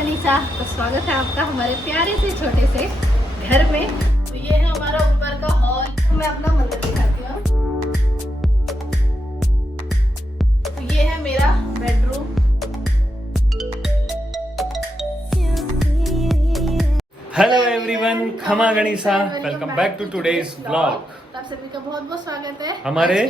गणिसा, तो स्वागत है आपका हमारे प्यारे से छोटे से घर में। तो ये है हमारा ऊपर का हॉल। तो मैं अपना मंदिर दिखाती हूँ। तो ये है मेरा बेडरूम। हेलो एवरीवन, खमा गणिसा, welcome back to today's blog. आप सभी का बहुत बहुत स्वागत है हमारे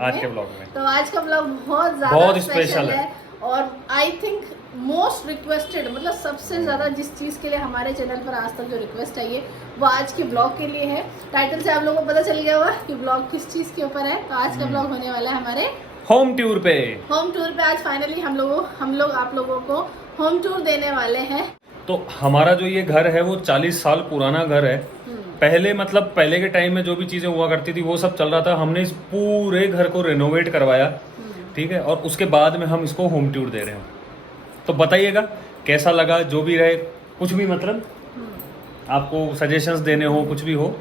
आज के ब्लॉग में। तो आज का ब्लॉग बहुत स्पेशल है और आई थिंक मोस्ट रिक्वेस्टेड, मतलब सबसे ज्यादा जिस चीज के लिए हमारे चैनल पर आज तक जो रिक्वेस्ट आई है वो आज के ब्लॉग के लिए है। टाइटल से आप लोगों को पता चल गया होगा कि ब्लॉग किस चीज के ऊपर है। तो आज का ब्लॉग होने वाला है हमारे होम टूर पे। आज फाइनली हम लोग आप लोगों को होम टूर देने वाले हैं। तो हमारा जो ये घर है वो 40 साल पुराना घर है। पहले के टाइम में जो भी चीजें हुआ करती थी वो सब चल रहा था। हमने इस पूरे घर को रेनोवेट करवाया, ठीक है, और उसके बाद में हम इसको होम टूर दे रहे हैं। तो बताइएगा कैसा लगा, जो भी रहे, कुछ भी मतलब आपको सजेशंस देने हो, कुछ भी हो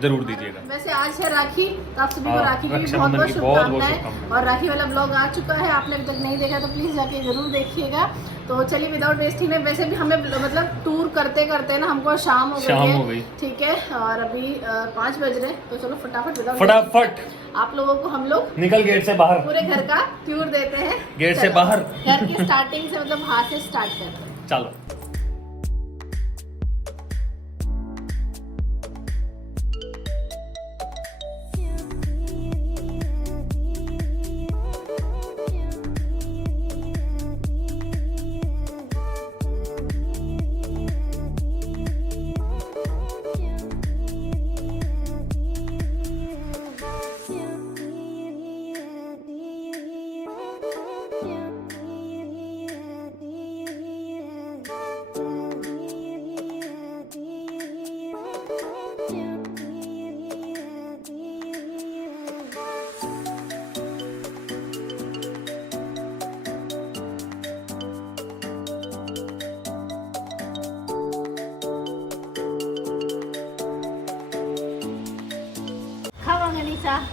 जरूर दीजिएगा। वैसे आज है राखी, तो आप सभी को राखी की बहुत बहुत शुभकामनाएं। और राखी वाला ब्लॉग आ चुका है, आपने अभी तक नहीं देखा तो प्लीज जाके जरूर देखिएगा। तो चलिए विदाउट वेस्टिंग, वैसे भी हमें मतलब टूर करते करते ना हमको शाम हो गई, ठीक है, और अभी 5 बज रहे। तो चलो फटाफट आप लोगों को हम लोग निकल गेट से बाहर पूरे घर का टूर देते हैं। गेट से बाहर, घर की स्टार्टिंग से, मतलब हाथ से स्टार्ट करते हैं। चलो।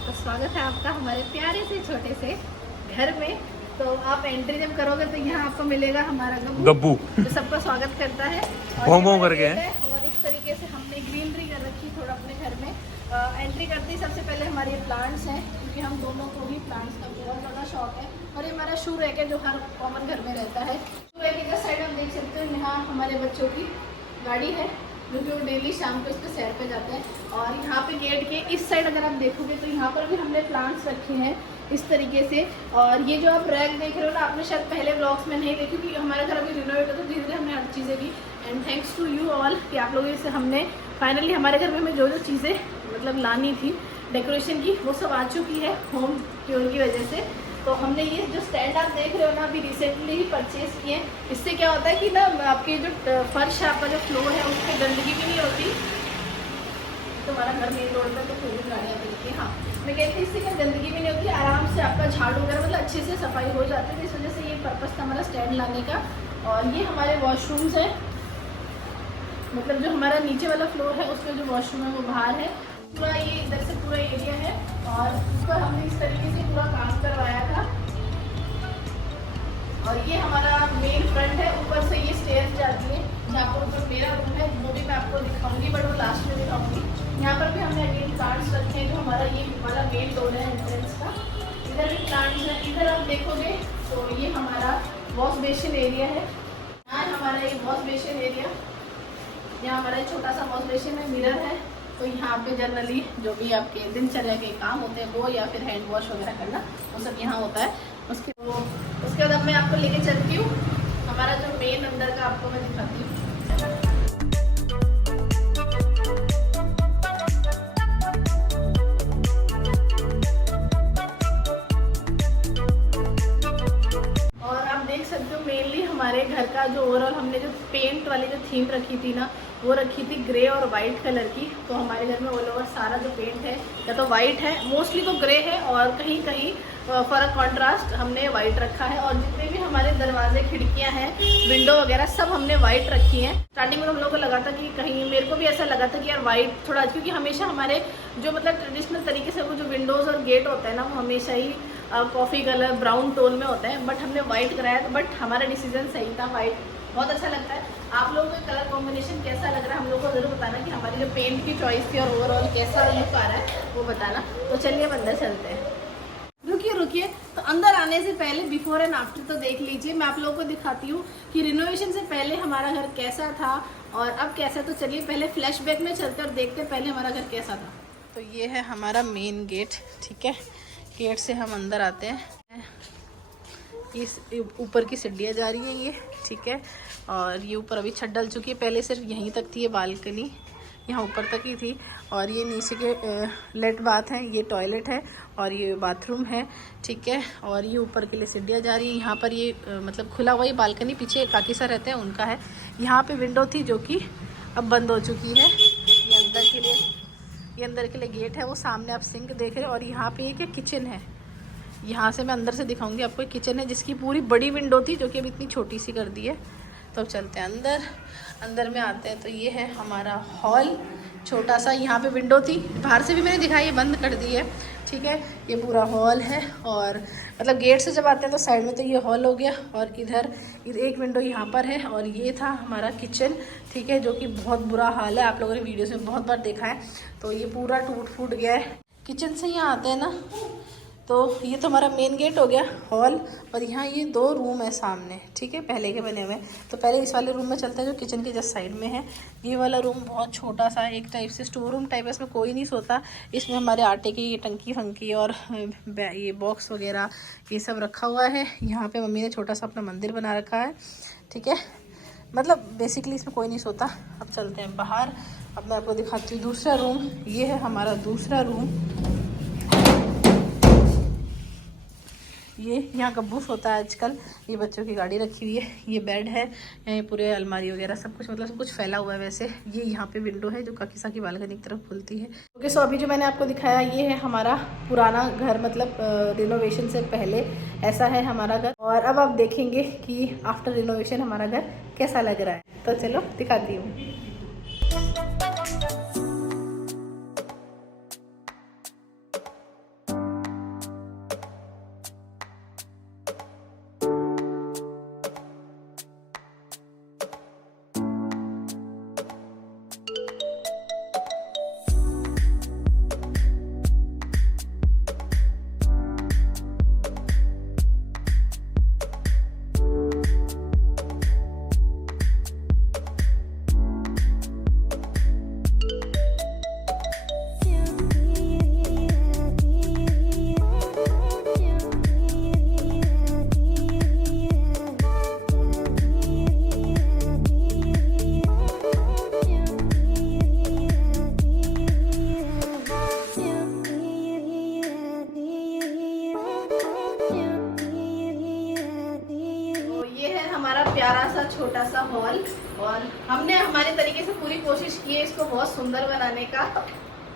तो स्वागत है आपका हमारे प्यारे से छोटे से घर में। तो आप एंट्री जब करोगे तो यहाँ आपको मिलेगा हमारा गब्बू जो सबका स्वागत करता है करके है। और इस तरीके से हमने ग्रीनरी कर रखी थोड़ा अपने घर में। एंट्री करते ही सबसे पहले हमारे प्लांट्स हैं, क्योंकि हम दोनों को भी प्लांट्स का बहुत ज़्यादा शौक है। और ये हमारा शू रैक है जो हर कॉमन घर में रहता है। शू रैक के साइड हम देख सकते हो, यहाँ हमारे बच्चों की गाड़ी है जो कि वो डेली शाम को इस पर सैर पे जाते हैं। और यहाँ पे गेट के इस साइड अगर आप देखोगे तो यहाँ पर भी हमने प्लांट्स रखे हैं इस तरीके से। और ये जो आप रैक देख रहे हो ना, आपने शायद पहले ब्लॉग्स में नहीं देखी, क्योंकि हमारा घर अभी रिनोवेट होता है, धीरे धीरे हमने हर चीज़ें की। And thanks to you all कि आप लोगों से हमने फाइनली हमारे घर में हमें जो जो चीज़ें मतलब लानी थी डेकोरेशन की, वो सब आ चुकी है होम टूर की वजह से। तो हमने ये जो स्टैंड आप देख रहे हो ना, अभी रिसेंटली ही परचेज किए हैं। इससे क्या होता है कि ना आपके जो फर्श है, आपका जो फ्लोर है, उस पर गंदगी भी नहीं होती। तुम्हारा घर मेन रोड पर तो कोई भी गाड़ियाँ मिलती है। हाँ, मैं कहती हूँ इससे क्या गंदगी भी नहीं होती, आराम से आपका झाड़ू वगैरह मतलब अच्छे से सफाई हो जाती है। तो इस वजह से ये पर्पज़ था हमारा स्टैंड लाने का। और ये हमारे वॉशरूम्स हैं, मतलब जो हमारा नीचे वाला फ्लोर है उसमें जो वॉशरूम है वो बाहर है। पूरा ये इधर से पूरा एरिया है। और ऊपर हमने इस तरीके से पूरा काम करवाया था। और ये हमारा मेन फ्रंट है, ऊपर से ये स्टेयर्स जाती है। जहाँ पर ऊपर मेरा रूम है वो भी मैं आपको दिखाऊंगी, बट वो लास्ट में दिखाऊंगी। यहाँ पर भी हमने अगेन प्लांट्स रखे हैं, जो हमारा ये वाला मेन डोर है एंट्रेंस का। इधर भी प्लांट्स है। इधर आप देखोगे तो ये हमारा वॉश बेसिन एरिया है। यहाँ हमारा ये वॉश बेसिन एरिया, यहाँ हमारा छोटा सा वॉश बेसिन है, मिरर है। तो यहाँ पे जनरली जो भी आपके दिनचर्या के काम होते हैं वो, या फिर हैंड वॉश वगैरह करना, वो सब यहाँ होता है। उसके बाद अब मैं आपको लेके चलती हूँ हमारा जो मेन अंदर का, आपको मैं दिखाती हूँ। और आप देख सकते हो मेनली हमारे घर का जो ओवरऑल हमने जो पेंट वाली जो थीम रखी थी ना, वो रखी थी ग्रे और वाइट कलर की। तो हमारे घर में ऑल ओवर सारा जो पेंट है या तो वाइट है, मोस्टली तो ग्रे है, और कहीं कहीं फॉर कॉन्ट्रास्ट हमने वाइट रखा है। और जितने भी हमारे दरवाजे, खिड़कियां हैं, विंडो वगैरह सब हमने वाइट रखी हैं। स्टार्टिंग में हम लोगों को लगा था कि कहीं, मेरे को भी ऐसा लगा था कि यार वाइट थोड़ा, क्योंकि हमेशा हमारे जो मतलब ट्रेडिशनल तरीके से वो जो विंडोज़ और गेट होता है ना, वो हमेशा ही कॉफ़ी कलर ब्राउन टोन में होता है। बट हमने वाइट कराया, बट हमारा डिसीजन सही था, वाइट बहुत अच्छा लगता है। आप लोगों का कलर कॉम्बिनेशन कैसा लग रहा है हम लोग को ज़रूर बताना कि हमारी जो पेंट की चॉइस थी और ओवरऑल कैसा लुक आ रहा है वो बताना। तो चलिए अब अंदर चलते हैं। रुकिए, तो अंदर आने से पहले बिफोर एंड आफ्टर तो देख लीजिए। मैं आप लोगों को दिखाती हूँ कि रिनोवेशन से पहले हमारा घर कैसा था और अब कैसा। तो चलिए पहले फ्लैशबैक में चलते और देखते पहले हमारा घर कैसा था। तो ये है हमारा मेन गेट, ठीक है। गेट से हम अंदर आते हैं। इस ऊपर की सीढ़ियाँ जा रही हैं ये, ठीक है। और ये ऊपर अभी छत डल चुकी है, पहले सिर्फ यहीं तक थी ये बालकनी, यहाँ ऊपर तक ही थी। और ये नीचे के लेट बाथ है, ये टॉयलेट है और ये बाथरूम है, ठीक है। और ये ऊपर के लिए सीढ़ियाँ जा रही है। यहाँ पर ये मतलब खुला हुआ ये बालकनी, पीछे काकी सा रहते हैं उनका है। यहाँ पे विंडो थी जो कि अब बंद हो चुकी है। ये अंदर के लिए गेट है, वो सामने आप सिंक देख रहे हैं। और यहाँ पे एक किचन है, यहाँ से मैं अंदर से दिखाऊंगी आपको। एक किचन है जिसकी पूरी बड़ी विंडो थी जो कि अभी इतनी छोटी सी कर दी है। तो अब चलते हैं अंदर में आते हैं। तो ये है हमारा हॉल, छोटा सा। यहाँ पे विंडो थी, बाहर से भी मैंने दिखाई है, बंद कर दी है, ठीक है। ये पूरा हॉल है। और मतलब गेट से जब आते हैं तो साइड में तो ये हॉल हो गया और इधर एक विंडो यहाँ पर है। और ये था हमारा किचन, ठीक है, जो कि बहुत बुरा हाल है, आप लोगों ने वीडियोस में बहुत बार देखा है। तो ये पूरा टूट फूट गया है। किचन से यहाँ आते हैं ना, तो ये तो हमारा मेन गेट हो गया, हॉल। और यहाँ ये 2 रूम है सामने, ठीक है, पहले के बने हुए। तो पहले इस वाले रूम में चलते हैं जो किचन के जस्ट साइड में है। ये वाला रूम बहुत छोटा सा, एक टाइप से स्टोर रूम टाइप है, इसमें कोई नहीं सोता। इसमें हमारे आटे की टंकी फंकी और ये बॉक्स वगैरह ये सब रखा हुआ है। यहाँ पे मम्मी ने छोटा सा अपना मंदिर बना रखा है, ठीक है। मतलब बेसिकली इसमें कोई नहीं सोता। अब चलते हैं बाहर। अब मैं आपको दिखाती हूँ दूसरा रूम। ये है हमारा दूसरा रूम। ये यहाँ गब्बू सोता है आजकल। ये बच्चों की गाड़ी रखी हुई है, ये बेड है, ये पूरे अलमारी वगैरह सब कुछ, मतलब सब कुछ फैला हुआ है वैसे। ये यहाँ पे विंडो है जो काकी सा की बालकनी की तरफ खुलती है। ओके, सो अभी जो मैंने आपको दिखाया ये है हमारा पुराना घर, मतलब रिनोवेशन से पहले ऐसा है हमारा घर। और अब आप देखेंगे कि आफ्टर रिनोवेशन हमारा घर कैसा लग रहा है। तो चलो दिखाती हूँ। प्यारा सा छोटा सा हॉल, और हमने हमारे तरीके से पूरी कोशिश की है इसको बहुत सुंदर बनाने का।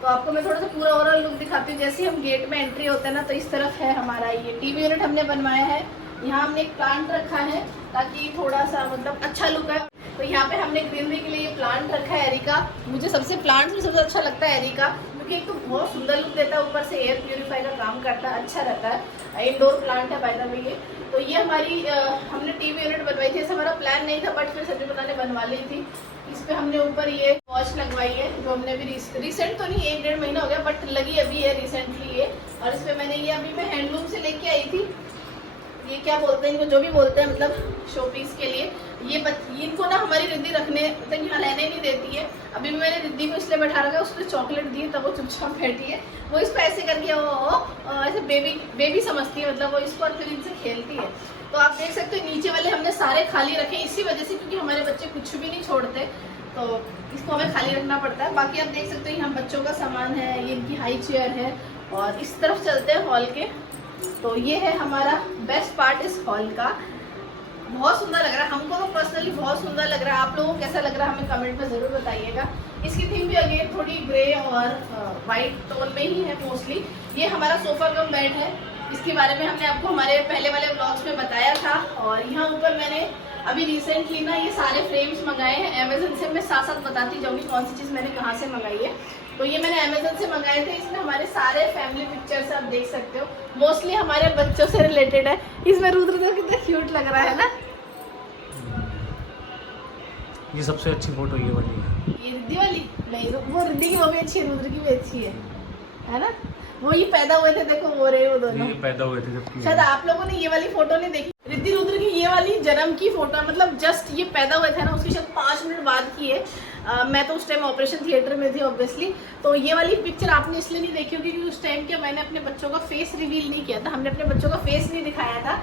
तो आपको मैं थोड़ा सा पूरा ओवरऑल लुक दिखाती हूँ। जैसे हम गेट में एंट्री होते हैं ना, तो इस तरफ है हमारा ये टीवी यूनिट हमने बनवाया है। यहाँ हमने एक प्लांट रखा है ताकि थोड़ा सा मतलब अच्छा लुक है। तो यहाँ पे हमने ग्रीनरी के लिए प्लांट रखा है एरिका। मुझे सबसे प्लांट में सबसे अच्छा लगता है एरिका, क्योंकि एक तो बहुत सुंदर लुक देता है, ऊपर से एयर प्यूरिफाई का काम करता है, अच्छा रहता है। इंडोर प्लांट है बाय द वे ये। तो ये हमारी हमने टीवी यूनिट बनवाई थी। ऐसा हमारा प्लान नहीं था, बट फिर सब्जी बनाने बनवा ली थी। इस पे हमने ऊपर ये वॉच लगवाई है, जो हमने अभी रिसेंट तो नहीं, 1-1.5 महीना हो गया, बट लगी अभी है रिसेंटली ये। और इस पे मैंने ये अभी मैं हैंडलूम से लेके आई थी। ये क्या बोलते हैं इनको, जो भी बोलते हैं, मतलब शो पीस के लिए। ये इनको ना हमारी रिद्धि रखने मतलब यहाँ रहने नहीं देती है। अभी भी मैंने रिद्धि को इसलिए बैठा रखा है, उसको चॉकलेट दी तब वो चुपचाप बैठी है। वो इस पर ऐसे करके वो ऐसे बेबी समझती है, मतलब वो इसको और फिर इनसे खेलती है। तो आप देख सकते हो नीचे वाले हमने सारे खाली रखे इसी वजह से, क्योंकि हमारे बच्चे कुछ भी नहीं छोड़ते, तो इसको हमें खाली रखना पड़ता है। बाकी आप देख सकते हो यहाँ बच्चों का सामान है, ये इनकी हाई चेयर है। और इस तरफ चलते हैं हॉल के। तो ये है हमारा बेस्ट पार्ट इस हॉल का। बहुत सुंदर लग रहा है, हमको तो पर्सनली बहुत सुंदर लग रहा है। आप लोगों को कैसा लग रहा है हमें कमेंट में ज़रूर बताइएगा। इसकी थीम भी अगेन थोड़ी ग्रे और वाइट टोन में ही है मोस्टली। ये हमारा सोफा कम बेड है, इसके बारे में हमने आपको हमारे पहले वाले व्लॉग्स में बताया था। और यहाँ ऊपर मैंने अभी रिसेंटली ना ये सारे फ्रेम्स मंगाए हैं अमेजन से। मैं साथ साथ बताती जाऊँगी कौन सी चीज़ मैंने कहाँ से मंगाई है। तो ये मैंने अमेजन से मंगाए थे। इसमें हमारे सारे फैमिली पिक्चर्स आप देख सकते हो, मोस्टली हमारे बच्चों से रिलेटेड है। इसमें रुद्र तो कितना क्यूट लग रहा है ना। ये सबसे अच्छी फोटो ये वाली है। ये रिद्धि वाली नहीं, वो रिद्धि की वो भी अच्छी है, रुद्र की भी अच्छी है ना। वो ये पैदा हुए थे, देखो वो रहे वो दोनों, ये पैदा हुए थे जबकि। शायद आप लोगों ने ये वाली फोटो नहीं देखी, रिद्धि रुद्र की ये वाली जन्म की फोटो, मतलब जस्ट ये पैदा हुए थे ना उसके शायद 5 मिनट बाद की है। मैं तो उस टाइम ऑपरेशन थिएटर में थी ऑब्वियसली, तो ये वाली पिक्चर आपने इसलिए नहीं देखी होगी क्योंकि उस टाइम क्या मैंने अपने बच्चों का फेस रिवील नहीं किया था, हमने अपने बच्चों का फेस नहीं दिखाया था,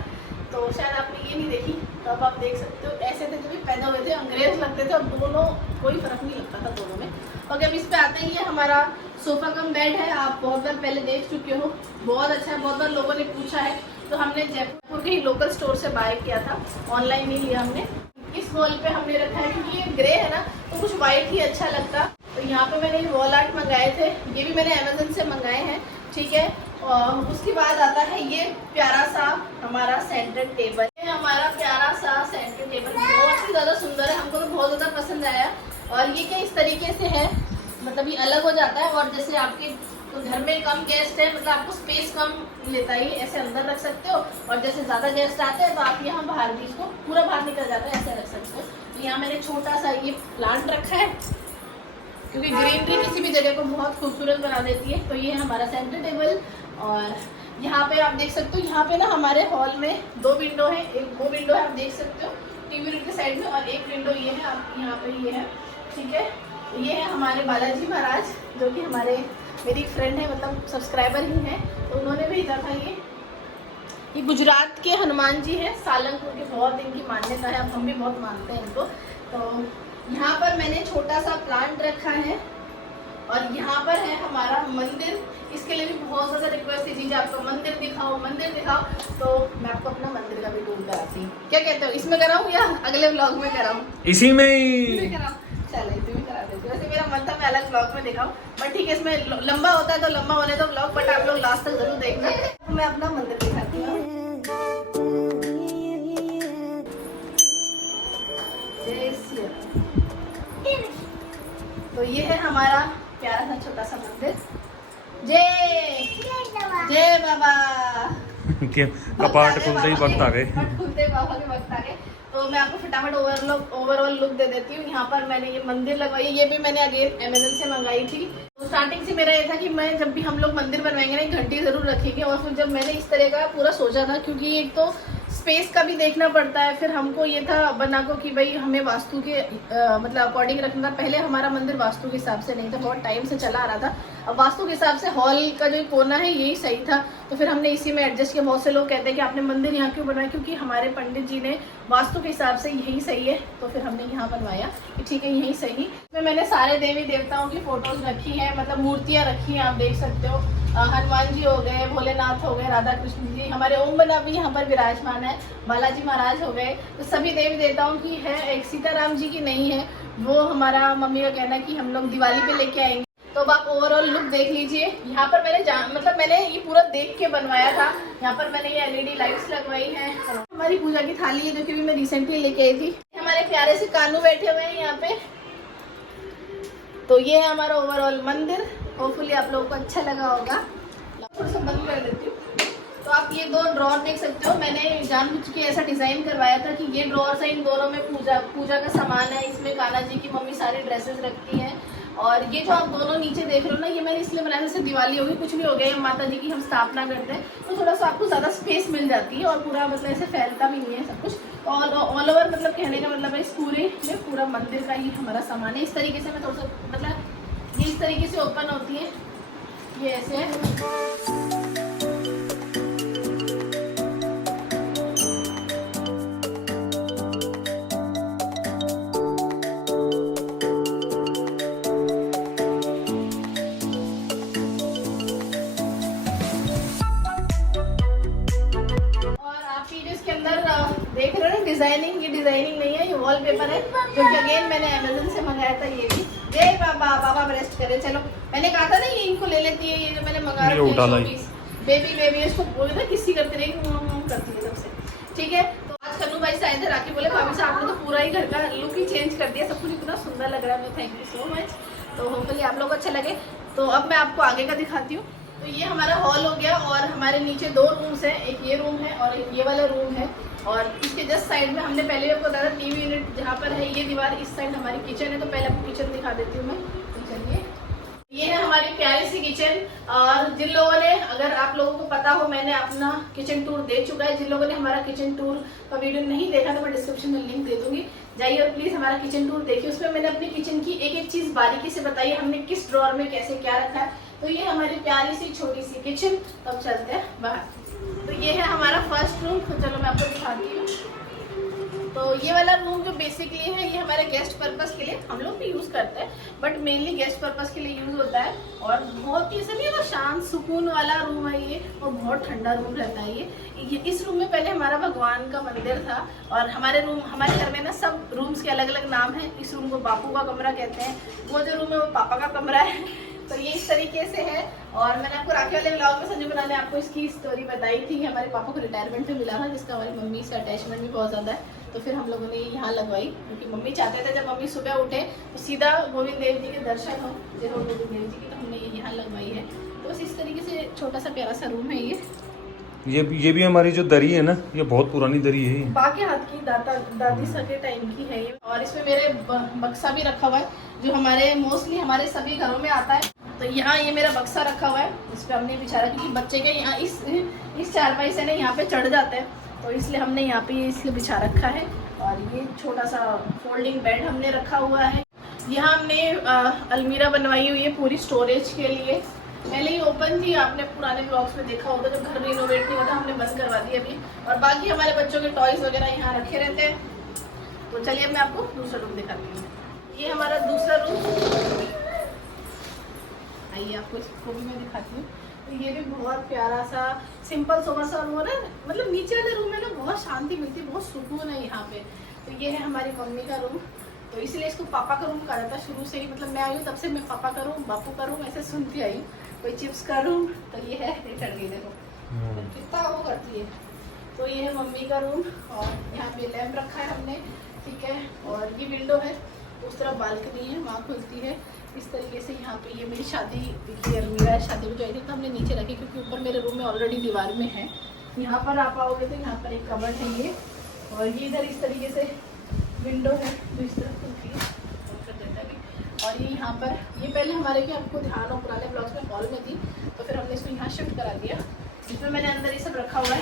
तो शायद आपने ये नहीं देखी। तो अब आप देख सकते हो ऐसे थे जब पैदा हुए थे, अंग्रेज लगते थे, और दोनों कोई फर्क नहीं लगता था दोनों में। ओके, अब इस पे आते हैं, ये हमारा सोफा कम बेड है, आप बहुत बार पहले देख चुके हो, बहुत अच्छा है, बहुत बार लोगों ने पूछा है, तो हमने जयपुर के ही लोकल स्टोर से बाय किया था, ऑनलाइन नहीं लिया हमने। इस वॉल पे हमने रखा है क्योंकि ये ग्रे है ना, तो कुछ व्हाइट ही अच्छा लगता, तो यहाँ पे मैंने ये वॉल आर्ट मंगाए थे, ये भी मैंने अमेजन से मंगाए हैं, ठीक है। और उसके बाद आता है ये प्यारा सा हमारा सेंटर टेबल, ये हमारा प्यारा सा सेंटर टेबल बहुत ही ज़्यादा सुंदर है, हमको तो बहुत ज़्यादा पसंद आया। और ये क्या इस तरीके से है, मतलब ये अलग हो जाता है, और जैसे आपके तो घर में कम गेस्ट है, मतलब आपको स्पेस कम लेता है, ऐसे अंदर रख सकते हो, और जैसे ज़्यादा गेस्ट आते हैं तो आप यहाँ बाहर भी इसको पूरा बाहर निकल जाता है, ऐसे रख सकते हो। तो यहाँ मैंने छोटा सा ये प्लांट रखा है क्योंकि ग्रीनरी किसी भी जगह को बहुत खूबसूरत बना देती है। तो ये है हमारा सेंटर टेबल, और यहाँ पे आप देख सकते हो, यहाँ पे ना हमारे हॉल में 2 विंडो है, एक वो विंडो है आप देख सकते हो टीवी यूनिट के साइड में, और एक विंडो ये है, आप यहाँ पे ये है, ठीक है। ये है हमारे बालाजी महाराज, जो कि हमारे मेरी फ्रेंड है, मतलब सब्सक्राइबर ही है, तो उन्होंने भेजा था ये गुजरात के हनुमान जी हैं, सालंगपुर के, बहुत इनकी मान्यता है, अब हम भी बहुत मानते हैं इनको। तो यहाँ पर मैंने छोटा सा प्लांट रखा है, और यहाँ पर है हमारा मंदिर, इसके लिए भी बहुत ज़्यादा रिक्वेस्ट थी जी आपको मंदिर दिखाओ मंदिर दिखाओ, तो मैं आपको अपना मंदिर का भी टूर कराती हूँ, क्या कहते हो, इसमें कराऊँ या अगले व्लॉग में कराऊँ? इसी में ही कराऊँ, चलो इसी में करा देती हूँ। वैसे मेरा मन था मैं अलग व्लॉग में दिखाऊँ, बट ठीक है, इसमें लंबा होता है तो लंबा होने दो व्लॉग, बट आप लोग लास्ट तक जरूर देखना। तो मैं अपना मंदिर दिखाती हूँ। जय श्री राम। तो ये है हमारा प्यारा सा छोटा सा मंदिर। जय बाबा। कपाट खुलते ही वक्त आ गए, खुलते बाबा के वक्त आ गए। तो मैं आपको फटाफट ओवरऑल लुक दे देती हूँ। यहाँ पर मैंने ये मंदिर लगवाई है, ये भी मैंने अगेन अमेजन से मंगाई थी। तो स्टार्टिंग से मेरा ये था कि मैं जब भी हम लोग मंदिर बनवाएंगे ना, एक घंटी जरूर रखेंगे, और फिर जब मैंने इस तरह का पूरा सोचा था, क्योंकि एक तो स्पेस का भी देखना पड़ता है, फिर हमको ये था बना को कि भाई हमें वास्तु के मतलब अकॉर्डिंग रखना था। पहले हमारा मंदिर वास्तु के हिसाब से नहीं था, बहुत टाइम से चला आ रहा था, अब वास्तु के हिसाब से हॉल का जो कोना है यही सही था, तो फिर हमने इसी में एडजस्ट किया। बहुत से लोग कहते हैं कि आपने मंदिर यहाँ क्यों बनवाया, क्योंकि हमारे पंडित जी ने वास्तु के हिसाब से यही सही है, तो फिर हमने यहाँ बनवाया कि ठीक है यही सही। इसमें मैंने सारे देवी देवताओं की फोटोज रखी है, मतलब मूर्तियाँ रखी हैं, आप देख सकते हो। हनुमान जी हो गए, भोलेनाथ हो गए, राधा कृष्ण जी, हमारे ओम बना भी यहाँ पर विराजमान है, बालाजी महाराज हो गए, तो सभी देवी देवताओं की है। एक सीताराम जी की नहीं है, वो हमारा मम्मी का कहना है कि हम लोग दिवाली पे लेके आएंगे। तो अब आप ओवरऑल लुक देख लीजिए। यहाँ पर मैंने ये पूरा देख के बनवाया था। यहाँ पर मैंने ये LED लाइट्स लगवाई हैं। हमारी पूजा की थाली है, जो कि भी मैं रिसेंटली लेके आई थी। हमारे प्यारे से कानू बैठे हुए हैं यहाँ पे। तो ये है हमारा ओवरऑल मंदिर, होपफुली आप लोगों को अच्छा लगा होगा। थोड़ा सा बंद कर देती हूँ। तो आप ये 2 ड्रॉर देख सकते हो, मैंने जानबूझ के ऐसा डिजाइन करवाया था कि ये ड्रॉर है, इन दोनों में पूजा का सामान है। इसमें कान्हा जी की मम्मी सारी ड्रेसेस रखती हैं, और ये जो आप दोनों नीचे देख रहे हो ना, ये मैंने इसलिए बनाया, जैसे दिवाली होगी कुछ भी हो गया, माता जी की हम स्थापना करते हैं, तो थोड़ा सा आपको ज़्यादा स्पेस मिल जाती है, और पूरा मतलब ऐसे फैलता भी नहीं है सब कुछ। ऑल ओवर मतलब कहने का मतलब है इस पूरे में पूरा मंदिर का ही हमारा सामान है। इस तरीके से मैं थोड़ा सा मतलब ये इस तरीके से ओपन होती है, ये ऐसे है। देख रहे हो ना डिजाइनिंग, ये डिजाइनिंग नहीं है, ये वॉलपेपर है, जो कि अगेन मैंने अमेजन से मंगाया था। ये भी जय बाबा, बाबा रेस्ट करे। चलो मैंने कहा था ना ये इनको ले लेती है, ये जो मैंने मंगाया बेबी इसको बोले ना किसी करते रही करती है सबसे, ठीक है। तो आज कन्नू भाई से आए थे, राखी बोले भाभी साहब आपने तो पूरा ही घर का लुक ही चेंज कर दिया, सब कुछ इतना सुंदर लग रहा है, थैंक यू सो मच। तो होपफुली आप लोग को अच्छा लगे। तो अब मैं आपको आगे का दिखाती हूँ। तो ये हमारा हॉल हो गया, और हमारे नीचे 2 रूम्स हैं, एक ये रूम है और एक ये वाला रूम है, और इसके जस्ट साइड में हमने पहले भी आपको बताया था टीवी यूनिट जहाँ पर है, ये दीवार इस साइड हमारी किचन है। तो पहले आपको किचन दिखा देती हूँ मैं। तो चलिए, ये है हमारी प्यारी सी किचन। और जिन लोगों ने, अगर आप लोगों को पता हो, मैंने अपना किचन टूर दे चुका है। जिन लोगों ने हमारा किचन टूर का वीडियो नहीं देखा तो मैं डिस्क्रिप्शन में लिंक दे दूंगी, जाइए और प्लीज हमारा किचन टूर देखिए। उसमें मैंने अपनी किचन की एक एक चीज बारीकी से बताई है, हमने किस ड्रॉअर में कैसे क्या रखा है। तो ये हमारी प्यारी सी छोटी सी किचन। तब चलते हैं बाहर। तो ये है हमारा फर्स्ट रूम। तो चलो मैं आपको दिखाती हूँ। तो ये वाला रूम जो बेसिकली है, ये हमारे गेस्ट पर्पस के लिए हम लोग भी यूज करते हैं, बट मेनली गेस्ट पर्पस के लिए यूज होता है। और बहुत ही ऐसा नहीं है, शांत सुकून वाला रूम है ये, और बहुत ठंडा रूम रहता है ये। इस रूम में पहले हमारा भगवान का मंदिर था। और हमारे घर में ना सब रूम्स के अलग अलग नाम है। इस रूम को बापू का कमरा कहते हैं, वो जो रूम है वो पापा का कमरा है। तो ये इस तरीके से है। और मैंने आपको राखी वाले व्लॉग में संजू बना ने आपको इसकी स्टोरी बताई थी कि हमारे पापा को रिटायरमेंट में मिला था, जिसका हमारी मम्मी से अटैचमेंट भी बहुत ज़्यादा है। तो फिर हम लोगों ने यहाँ लगवाई, क्योंकि मम्मी चाहते थे जब मम्मी सुबह उठे तो सीधा गोविंद देव जी के दर्शन हो, जय हो गोविंद देव जी की। तो हमने ये यहाँ लगवाई है। तो बस इस तरीके से छोटा सा प्यारा सा रूम है ये भी हमारी जो दरी है ना, ये बहुत पुरानी दरी है। बाकी हाथ की दादी सके टाइम की है ये। और इसमें मेरे बक्सा भी रखा हुआ है, जो हमारे मोस्टली हमारे सभी घरों में आता है। तो यहाँ ये मेरा बक्सा रखा हुआ है, इस पर हमने बिछा रखा, क्योंकि बच्चे के यहाँ इस चारपाई से ना यहाँ पे चढ़ जाते हैं, तो इसलिए हमने यहाँ पे इसलिए बिछा रखा है। और ये छोटा सा फोल्डिंग बेड हमने रखा हुआ है। यहाँ हमने अलमीरा बनवाई हुई है पूरी स्टोरेज के लिए। पहले ही ओपन थी, आपने पुराने ब्लॉग्स में देखा होगा, जब घर रिनोवेट नहीं होता हमने बंद करवा दी अभी। और बाकी हमारे बच्चों के टॉयज वगैरह यहाँ रखे रहते हैं। तो चलिए मैं आपको दूसरा रूम दिखाती हूँ। ये हमारा दूसरा रूम, आइए आपको इसको भी मैं दिखाती हूँ। तो ये भी बहुत प्यारा सा सिंपल सोफा सा रूम है, मतलब नीचे वाले रूम में ना बहुत शांति मिलती है, बहुत सुकून है यहाँ पे। तो ये है हमारी मम्मी का रूम। तो इसलिए इसको पापा का रूम कहा जाता है शुरू से ही, मतलब मैं आई हूँ तब से मैं पापा का रूम, बापू का रूम ऐसे सुनती आई हूँ। कोई चिप्स का रूम, तो ये है चढ़ गई देखो कितना वो करती है। तो ये है मम्मी का रूम। और यहाँ पे लैम्प रखा है हमने, ठीक है। और ये विंडो है, उस तरफ बालकनी है, वहाँ खुलती है इस तरीके से। यहाँ पे ये मेरी शादी की अलमीरा है, शादी में जो आई थी तो हमने नीचे रखी, क्योंकि ऊपर मेरे रूम में ऑलरेडी दीवार में है। यहाँ पर आप आओगे तो यहाँ पर एक कबर्ड है ये। और ये इधर इस तरीके से विंडो है जो इस तरफ खुलती है, कर देता है। और ये यहाँ पर, ये पहले हमारे के आपको ध्यान हो पुराने ब्लॉग्स में हॉल में थी, तो फिर हमने इसको यहाँ शिफ्ट करा दिया। इसमें मैंने अंदर ये सब रखा हुआ है।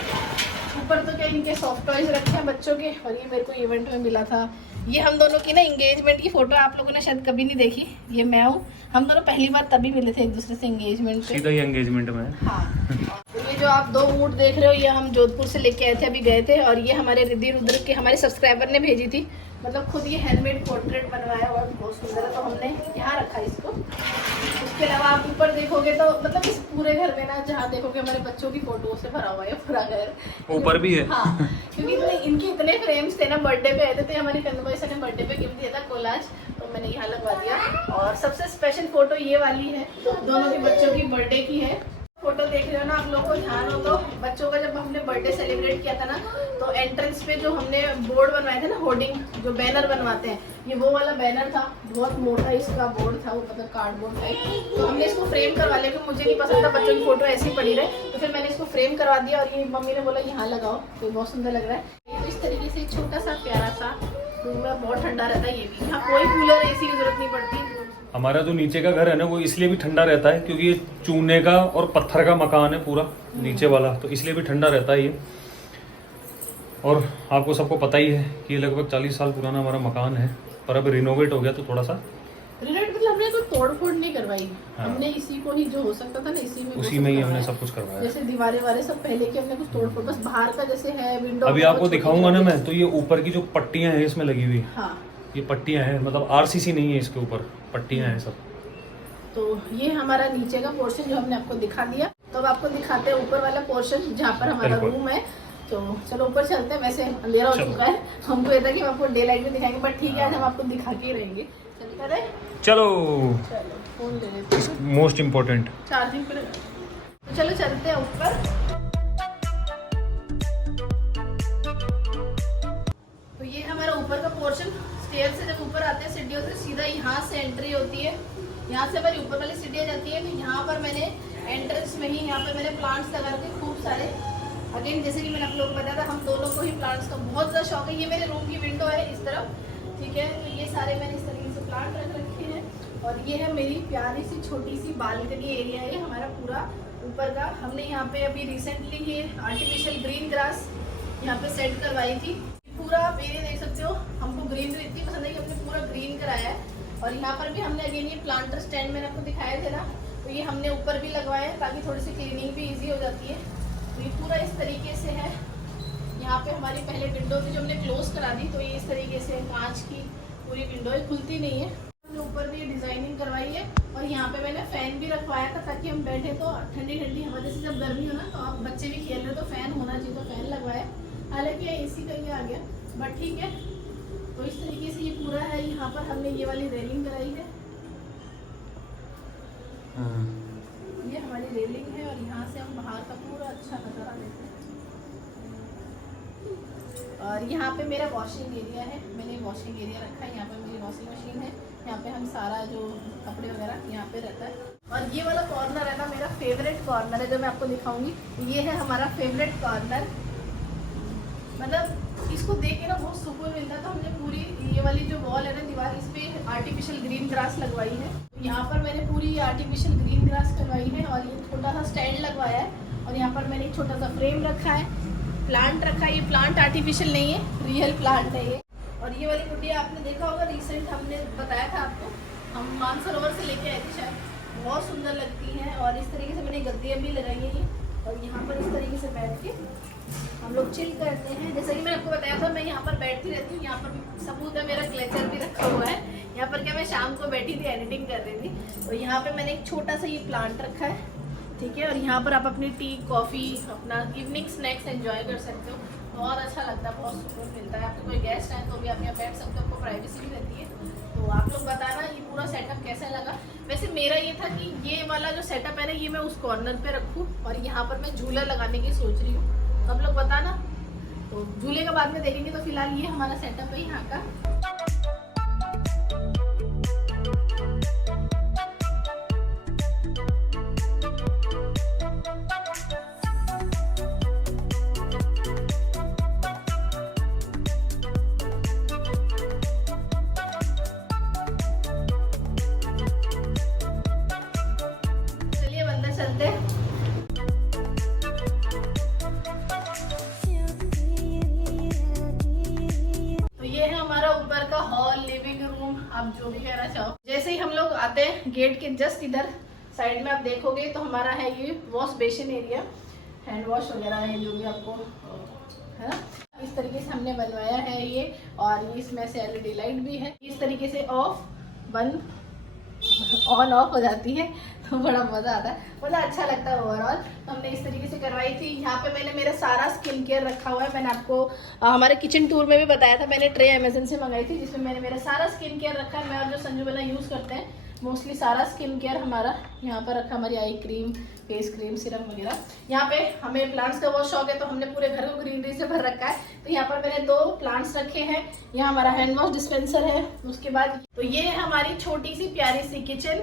ऊपर तो क्या इनके सॉफ्ट टॉयज रखे हैं बच्चों के। और ये मेरे को इवेंट में मिला था, ये हम दोनों की ना एंगेजमेंट की फोटो आप लोगों ने शायद कभी नहीं देखी। ये मैं हूँ, हम दोनों पहली बार तभी मिले थे एक दूसरे से एंगेजमेंट पे। सीधा ही एंगेजमेंट में। हाँ। तो ये जो आप 2 ऊँट देख रहे हो, ये हम जोधपुर से लेके आए थे, अभी गए थे। और ये हमारे रिद्धि रुद्र के हमारे सब्सक्राइबर ने भेजी थी, मतलब खुद ये हैंडमेड पोर्ट्रेट बनवाया और बहुत सुंदर है। तो हमने यहाँ रखा इसको। उसके अलावा आप ऊपर देखोगे तो मतलब इस पूरे घर में ना जहाँ देखोगे हमारे बच्चों की फोटो से भरा हुआ है पूरा घर। ऊपर भी है। हाँ, क्योंकि इनके इतने फ्रेम्स थे ना, बर्थडे पे आए थे, हमारी कन्नू भाई ने बर्थडे पे गिफ्ट दिया था कोलाज, तो मैंने यहाँ लगवा दिया। और सबसे स्पेशल फोटो ये वाली है, दोनों के बच्चों की बर्थडे की है। फोटो देख रहे हो ना, आप लोगों को ध्यान हो तो बच्चों का जब हमने बर्थडे सेलिब्रेट किया था ना, तो एंट्रेंस पे जो हमने बोर्ड बनवाए थे ना, होर्डिंग जो बैनर बनवाते हैं, ये वो वाला बैनर था। बहुत मोटा इसका बोर्ड था वो, मतलब कार्डबोर्ड टाइप। तो हमने इसको फ्रेम करवा लिया, क्योंकि मुझे नहीं पसंद था बच्चों की फोटो ऐसी पड़ी रहे, तो फिर मैंने इसको फ्रेम करवा दिया। और ये मम्मी ने बोला यहाँ लगाओ, तो बहुत सुंदर लग रहा है। तो इस तरीके से छोटा सा प्यारा सा रूम में, बहुत ठंडा रहता है। ये भी यहाँ कोई कूलर एसी की जरूरत नहीं पड़ती। हमारा जो नीचे का घर है ना, वो इसलिए भी ठंडा रहता है क्योंकि ये चूने का और पत्थर का मकान है पूरा नीचे वाला, तो इसलिए भी ठंडा रहता है ये। और आपको सबको पता ही है कि ये लगभग 40 साल पुराना हमारा मकान है, पर अब रिनोवेट हो गया तो थोड़ा सा रिनोवेट, मतलब हमने कोई तोड़ फोड़ नहीं करवाई। हाँ। हमने इसी को ही जो हो सकता था ना, उसी में ही हमने सब कुछ करवाया। जैसे दीवारें वारे सब पहले की हमने कुछ तोड़ फोड़, बस बाहर का जैसे है विंडो। अभी आपको दिखाऊंगा ना मैं, तो ये ऊपर की जो पट्टियां हैं इसमें लगी हुई। हाँ, ये पट्टियां हैं, मतलब आरसीसी नहीं है इसके ऊपर, पट्टियां हैं सब। तो ये हमारा नीचे का पोर्शन जो हमने आपको दिखा दिया। तो अब आपको दिखाते हैं ऊपर वाला पोर्शन जहाँ पर हमारा रूम है। तो चलो ऊपर चलते हैं। वैसे अंधेरा हो चुका है, हमको ये था कि हम आपको डे लाइट में दिखाएंगे, बट ठीक है आज हम आपको दिखा के रहेंगे। चलो फोन ले लेते हैं, मोस्ट इम्पोर्टेंट चार्जिंग पे लगा। तो चलो चलते हैं ऊपर। तो ये हमारा ऊपर का पोर्शन, स्टेयर से जब ऊपर आते हैं सीढ़ियों से सीधा यहाँ से एंट्री होती है। यहाँ से हमारी ऊपर वाली सीढ़ियाँ जाती है। तो यहाँ पर मैंने एंट्रेंस में ही यहाँ पर मैंने प्लांट्स लगा रखे खूब सारे, अगेन जैसे कि मैंने आप लोगों को बताया था, हम दोनों को ही प्लांट्स का बहुत ज़्यादा शौक है। ये मेरे रूम की विंडो है इस तरफ, ठीक है। तो ये सारे मैंने इस तरीके से प्लांट रख रखे हैं। और ये है मेरी प्यारी सी छोटी सी बालकनी एरिया है हमारा पूरा ऊपर का। हमने यहाँ पे अभी रिसेंटली ये आर्टिफिशियल ग्रीन ग्रास यहाँ पे सेट करवाई थी। पूरा मेरे देख सकते हो, हमको ग्रीनरी इतनी पसंद है कि हमने पूरा ग्रीन कराया है। और यहाँ पर भी हमने अगेन ये प्लांटर स्टैंड मैंने आपको दिखाए थे ना, तो ये हमने ऊपर भी लगवाए हैं ताकि थोड़ी सी क्लीनिंग भी ईजी हो जाती है। तो ये पूरा इस तरीके से है। यहाँ पे हमारी पहले विंडो थी जो हमने क्लोज करा दी, तो ये इस तरीके से कांच की पूरी विंडो है, खुलती नहीं है। हमने ऊपर भी डिजाइनिंग करवाई है। और यहाँ पे मैंने फैन भी रखवाया था ताकि हम बैठे तो ठंडी ठंडी हवा, जैसे जब गर्मी हो ना तो आप बच्चे भी खेल रहे तो फैन होना चाहिए, तो फैन लगवाया। हालांकि एसी का ये आ गया, बट ठीक है। तो इस तरीके से ये पूरा है। यहाँ पर हमने ये वाली रेलिंग कराई है, ये हमारी रेलिंग है। और यहाँ से हम बाहर का पूरा अच्छा नज़ारा लेते हैं। और यहाँ पे मेरा वॉशिंग एरिया है, मैंने वॉशिंग एरिया रखा है। यहाँ पे मेरी वॉशिंग मशीन है, यहाँ पे हम सारा जो कपड़े वगैरह यहाँ पे रहता है। और ये वाला कॉर्नर है ना मेरा फेवरेट कॉर्नर है, जो मैं आपको दिखाऊंगी। ये है हमारा फेवरेट कॉर्नर, मतलब इसको देख के ना बहुत सुकून मिलता है। तो हमने पूरी ये वाली जो वॉल है ना दीवार, इस पर आर्टिफिशियल ग्रीन ग्रास लगवाई है। यहाँ पर मैंने पूरी आर्टिफिशियल ग्रीन ग्रास करवाई है। और ये छोटा सा स्टैंड लगवाया है। और यहाँ पर मैंने एक छोटा सा फ्रेम रखा है, प्लांट रखा है। ये प्लांट आर्टिफिशियल नहीं है, रियल प्लांट है ये। और ये वाली कुटिया आपने देखा होगा, रिसेंट हमने बताया था आपको, हम मानसरोवर से लेके आए थे शायद। बहुत सुंदर लगती हैं। और इस तरीके से मैंने गद्दियाँ भी लगाई हैं। और यहाँ पर इस तरीके से बैठ के हम लोग चिल करते हैं। जैसा कि मैंने आपको बताया था, मैं यहाँ पर बैठती रहती हूँ। यहाँ पर सबूत है, मेरा क्लेचर भी रखा हुआ है। यहाँ पर क्या, मैं शाम को बैठी थी, एडिटिंग कर रही थी। तो यहाँ पे मैंने एक छोटा सा ये प्लांट रखा है, ठीक है। और यहाँ पर आप अपनी टी कॉफ़ी, अपना इवनिंग स्नैक्स एंजॉय कर सकते हो। बहुत अच्छा लगता है, बहुत सुकून मिलता है। आपके कोई गेस्ट आए तो भी आप यहाँ बैठ सकते हो, आपको प्राइवेसी भी रहती है। तो आप लोग बताना ये पूरा सेटअप कैसा लगा। वैसे मेरा ये था कि ये वाला जो सेटअप है ना, ये मैं उस कॉर्नर पे रखूँ और यहाँ पर मैं झूला लगाने की सोच रही हूँ। तो आप लोग बताना, तो झूले का बाद में देखेंगे। तो फिलहाल ये हमारा सेटअप है यहाँ का। चलिए अंदर चलते हैं। हॉल, लिविंग रूम, आप जो भी कहना चाहो। जैसे ही हम लोग आते हैं गेट के जस्ट इधर साइड में आप देखोगे तो हमारा है ये wash basin area, hand wash वगैरह है जो भी आपको है ना, इस तरीके से हमने बनवाया है ये। और इसमें से LED लाइट भी है, इस तरीके से ऑफ बंद ऑन ऑफ हो जाती है, तो बड़ा मज़ा आता है, मतलब अच्छा लगता है ओवरऑल। तो हमने इस तरीके से करवाई थी। यहाँ पे मैंने मेरा सारा स्किन केयर रखा हुआ है। मैंने आपको हमारे किचन टूर में भी बताया था, मैंने ट्रे अमेजन से मंगाई थी जिसमें मैंने मेरा सारा स्किन केयर रखा है। मैं और जो संजू बना यूज़ करते हैं मोस्टली सारा स्किन केयर हमारा यहाँ पर रखा। हमारी eye cream, face cream, serum वगैरह। यहाँ पे हमें प्लांट्स का बहुत शौक है तो हमने पूरे घर को ग्रीनरी से भर रखा है। तो यहाँ पर मैंने 2 प्लांट्स रखे हैं। यहाँ हमारा हैंड वॉश डिस्पेंसर है। उसके बाद तो ये है हमारी छोटी सी प्यारी सी किचन,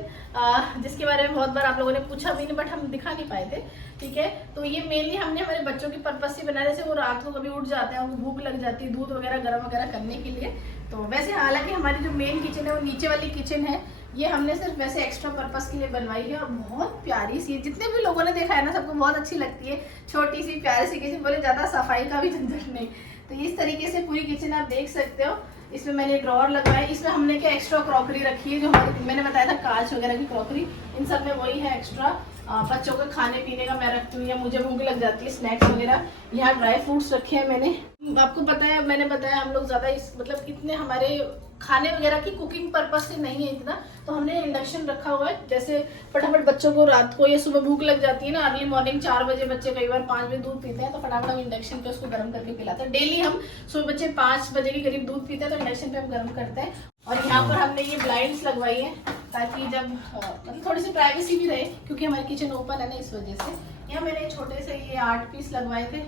जिसके बारे में बहुत बार आप लोगों ने पूछा भी नहीं, बट हम दिखा नहीं पाए थे, ठीक है। तो ये मेनली हमने हमारे बच्चों के पर्पज से बनाया, जैसे वो रात को कभी उठ जाते हैं, उनको भूख लग जाती है दूध वगैरह गर्म वगैरह करने के लिए। तो वैसे हालांकि हमारी जो मेन किचन है वो नीचे वाली किचन है, ये हमने सिर्फ वैसे एक्स्ट्रा पर्पस के लिए बनवाई है। और बहुत प्यारी सी है, जितने भी लोगों ने देखा है ना सबको बहुत अच्छी लगती है। छोटी सी प्यारी सी किचन, बोले ज़्यादा सफाई का भी झंझट नहीं। तो इस तरीके से पूरी किचन आप देख सकते हो। इसमें मैंने ड्रॉअर लगवाया, इसमें हमने क्या एक्स्ट्रा क्रॉकरी रखी है, जो हमारी मैंने बताया था कांच वगैरह की क्रॉकरी, इन सब में वही है एक्स्ट्रा। बच्चों के खाने पीने का मैं रखती हूँ, या मुझे भूख लग जाती है स्नैक्स वगैरह। यहाँ ड्राई फ्रूट्स रखे हैं मैंने, आपको पता है मैंने बताया हम लोग ज़्यादा इस मतलब इतने हमारे खाने वगैरह की कुकिंग पर्पज से नहीं है इतना, तो हमने इंडक्शन रखा हुआ है। जैसे फटाफट बच्चों को रात को या सुबह भूख लग जाती है ना, अर्ली मॉर्निंग 4 बजे बच्चे कई बार 5 बजे दूध पीते हैं, तो फटाफट हम इंडक्शन पे उसको गर्म करके पिलाते हैं। डेली हम सुबह बच्चे 5 बजे के करीब दूध पीते हैं, तो इंडक्शन पे हम गर्म करते हैं। और यहाँ पर हमने ये ब्लाइंड्स लगवाई है ताकि जब मतलब थोड़ी सी प्राइवेसी भी रहे, क्योंकि हमारी किचन ओपन है ना, इस वजह से। यहाँ मैंने छोटे से ये 8 पीस लगवाए थे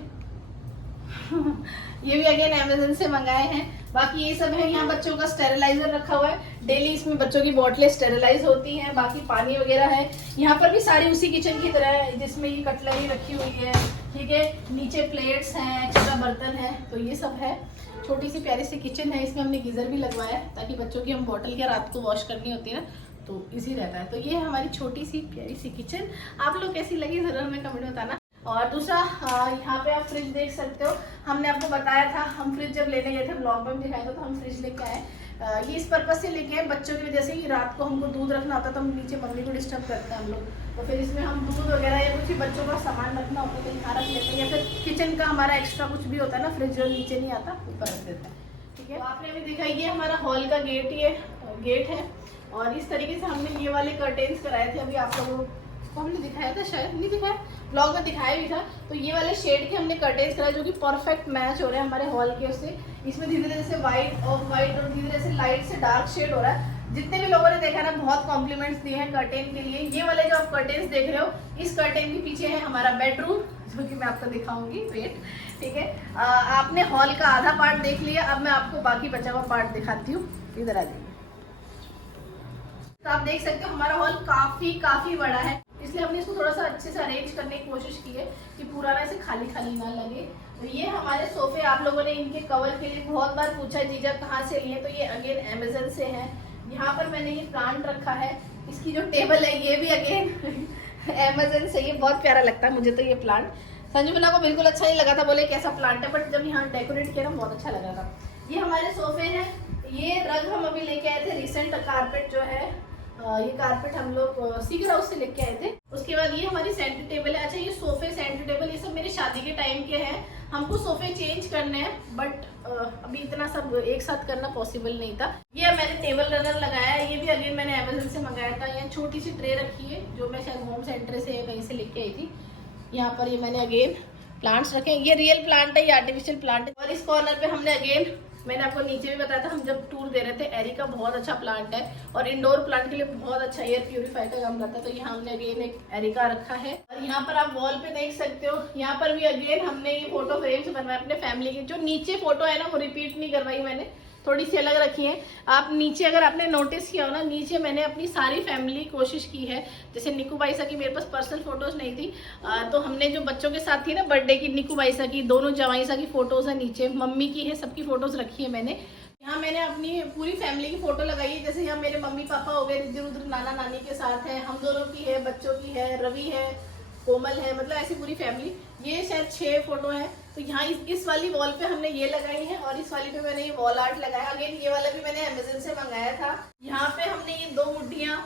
ये भी अगेन अमेज़न से मंगाए हैं। बाकी ये सब है। यहाँ बच्चों का स्टेरिलाइजर रखा हुआ है, डेली इसमें बच्चों की बोतलें स्टेरिलाइज होती हैं। बाकी पानी वगैरह है। यहाँ पर भी सारी उसी किचन की तरह है, जिसमें ये कटलरी रखी हुई है, ठीक है। नीचे प्लेट्स हैं, एक्स्ट्रा बर्तन है, तो ये सब है। छोटी सी प्यारी सी किचन है, इसमें हमने गीज़र भी लगवाया है ताकि बच्चों की हम बॉटल क्या रात को वॉश करनी होती है ना, तो इजी रहता है। तो ये है हमारी छोटी सी प्यारी सी किचन। आप लोग कैसी लगी ज़रूर हमें कमेंट में बताना। और दूसरा यहाँ पे आप फ्रिज देख सकते हो। हमने आपको बताया था, हम फ्रिज जब लेने गए थे ब्लॉग में दिखाया था, तो हम फ्रिज लेके आए। ये इस पर्पज़ से लेके आए बच्चों की वजह से कि रात को हमको दूध रखना होता तो हम नीचे मम्मी को डिस्टर्ब करते हैं हम लोग, तो फिर इसमें हम दूध वगैरह या कुछ भी बच्चों का सामान रखना होता है तो यहाँ रख लेते हैं, या फिर किचन का हमारा एक्स्ट्रा कुछ भी होता है ना, फ्रिज जो नीचे नहीं आता ऊपर रख देते हैं। ठीक है, तो आपने अभी देखा ये हमारा हॉल का गेट, ये गेट है। और इस तरीके से हमने ये वाले कर्टेन्स कराए थे, अभी आप लोगों को हमने दिखाया था, शायद नहीं दिखाया, ब्लॉग में दिखाया भी था। तो ये वाले शेड के हमने कर्टेन्स कराए जो कि परफेक्ट मैच हो रहे हैं हमारे हॉल के उससे। इसमें धीरे धीरे से वाइट ऑफ वाइट और धीरे धीरे से लाइट से डार्क शेड हो रहा है। जितने भी लोगों ने देखा ना, बहुत कॉम्प्लीमेंट्स दिए हैं कर्टेन के लिए। ये वाले जो आप कर्टेन्स देख रहे हो, इस कर्टेन के पीछे है हमारा बेडरूम, जो कि मैं आपको दिखाऊंगी, वेट। ठीक है, आपने हॉल का आधा पार्ट देख लिया, अब मैं आपको बाकी बचा हुआ पार्ट दिखाती हूँ। इधर आ जाइए। तो आप देख सकते हो हमारा हॉल काफी बड़ा है, इसलिए हमने इसको थोड़ा सा अच्छे से अरेंज करने की कोशिश की है कि पूरा ना ऐसे खाली खाली ना लगे। तो ये हमारे सोफे, आप लोगों ने इनके कवर के लिए बहुत बार पूछा जीजा कहाँ से लिए, तो ये अगेन अमेजन से है। यहाँ पर मैंने ये प्लांट रखा है, इसकी जो टेबल है ये भी अगेन अमेजन से। ये बहुत प्यारा लगता है मुझे तो ये प्लांट। संजीवना को बिल्कुल अच्छा नहीं लगा था, बोले कैसा प्लांट है, बट जब यहाँ डेकोरेट किया ना बहुत अच्छा लगा था। ये हमारे सोफे हैं। ये रग हम अभी लेके आए थे, रिसेंट कारपेट जो है, ये कारपेट हम लोग सीकर हाउस से लेके आए थे। उसके बाद ये हमारी सेंटर टेबल है। अच्छा, ये सोफे सेंटर टेबल ये सब मेरी शादी के टाइम के हैं। हमको सोफे चेंज करने हैं, बट अभी इतना सब एक साथ करना पॉसिबल नहीं था। ये मैंने टेबल रनर लगाया है, ये भी अगेन मैंने अमेजन से मंगाया था। यहाँ छोटी सी ट्रे रखी है जो मैं शायद होम सेंटर से कहीं से लेके आई थी। यहाँ पर ये मैंने अगेन प्लांट्स रखे हैं। ये रियल प्लांट है, ये आर्टिफिशियल प्लांट है। और इस कॉर्नर पे हमने अगेन, मैंने आपको नीचे भी बताया था हम जब टूर दे रहे थे, एरिका बहुत अच्छा प्लांट है और इंडोर प्लांट के लिए बहुत अच्छा एयर प्यूरिफायर का काम करता है। तो यहाँ हमने अगेन एक एरिका रखा है। और यहाँ पर आप वॉल पे देख सकते हो, यहाँ पर भी अगेन हमने ये फोटो फ्रेम्स बनवाए अपने फैमिली की। जो नीचे फोटो है ना वो रिपीट नहीं करवाई मैंने, थोड़ी सी अलग रखी है। आप नीचे अगर आपने नोटिस किया हो ना, नीचे मैंने अपनी सारी फैमिली कोशिश की है। जैसे निकू बाईसा की मेरे पास पर्सनल फोटोज नहीं थी, तो हमने जो बच्चों के साथ थी ना बर्थडे की, निकू बाईसा की, दोनों जवाईसा की फोटोज है नीचे, मम्मी की है, सबकी फोटोज रखी है मैंने। यहाँ मैंने अपनी पूरी फैमिली की फोटो लगाई है। जैसे यहाँ मेरे मम्मी पापा हो गए, इधर उधर नाना नानी के साथ है, हम दोनों की है, बच्चों की है, रवि है, कोमल है, मतलब ऐसी पूरी फैमिली। ये शायद 6 फोटो है। तो यहाँ इस वाली वॉल पे हमने ये लगाई है और इस वाली पे मैंने ये वॉल आर्ट लगाया। अगेन ये वाला भी मैंने अमेजन से मंगाया था। यहाँ पे हमने ये 2 मुड्डियाँ